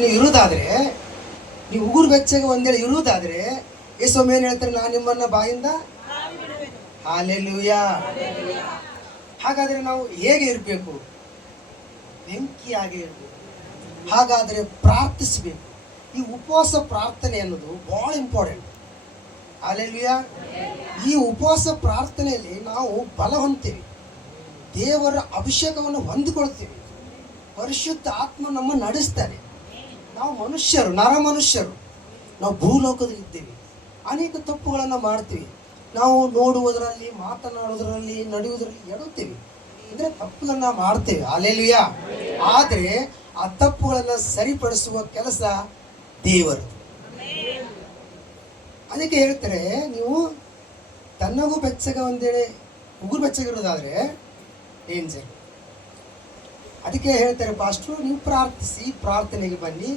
ನೀವು ಇರುವುದಾದ್ರೆ, ನೀವು ಉಗುರು ಬೆಚ್ಚಗೆ ಒಂದೇಳಿ ಇರುವುದಾದ್ರೆ ಯೇಸು ಏನು ಹೇಳ್ತಾರೆ? ನಾನು ನಿಮ್ಮನ್ನ ಬಾಯಿಂದ ಹಾಲೆಲೂಯಾ. ಹಾಗಾದ್ರೆ ನಾವು ಹೇಗೆ ಇರಬೇಕು? ಬೆಂಕಿಯಾಗಿ ಇರಬೇಕು. ಹಾಗಾದರೆ ಪ್ರಾರ್ಥಿಸಬೇಕು. ಈ ಉಪವಾಸ ಪ್ರಾರ್ಥನೆ ಅನ್ನೋದು ಬಹಳ ಇಂಪಾರ್ಟೆಂಟ್. ಹಾಲೆಲೂಯಾ. ಈ ಉಪವಾಸ ಪ್ರಾರ್ಥನೆಯಲ್ಲಿ ನಾವು ಬಲ ಹೊಂದ್ತೀವಿ, ದೇವರ ಅಭಿಷೇಕವನ್ನು ಹೊಂದಿಕೊಳ್ತೀವಿ, ಪರಿಶುದ್ಧ ಆತ್ಮ ನಮ್ಮ ನಡೆಸ್ತಾನೆ. ನಾವು ಮನುಷ್ಯರು, ನರ ಮನುಷ್ಯರು, ನಾವು ಭೂಲೋಕದಲ್ಲಿದ್ದೇವೆ, ಅನೇಕ ತಪ್ಪುಗಳನ್ನು ಮಾಡ್ತೀವಿ. ನಾವು ನೋಡುವುದರಲ್ಲಿ, ಮಾತನಾಡುವುದರಲ್ಲಿ, ನಡೆಯುವುದರಲ್ಲಿ ಎಡುತ್ತೀವಿ, ಅಂದರೆ ತಪ್ಪುಗಳನ್ನು ಮಾಡ್ತೇವೆ. ಹಾಲೆಲೂಯಾ. ಆದರೆ ಆ ತಪ್ಪುಗಳನ್ನು ಸರಿಪಡಿಸುವ ಕೆಲಸ ದೇವರದು. ಅದಕ್ಕೆ ಹೇಳ್ತಾರೆ, ನೀವು ತನ್ನಗೂ ಬೆಚ್ಚಗೆ ಒಂದೇಳೆ ಉಗುರು ಬೆಚ್ಚಗಿರೋದಾದ್ರೆ ಡೇಂಜರ್. ಅದಕ್ಕೆ ಹೇಳ್ತಾರೆ ಪಾಸ್ಟ್ರು, ನೀವು ಪ್ರಾರ್ಥಿಸಿ, ಪ್ರಾರ್ಥನೆಗೆ ಬನ್ನಿ,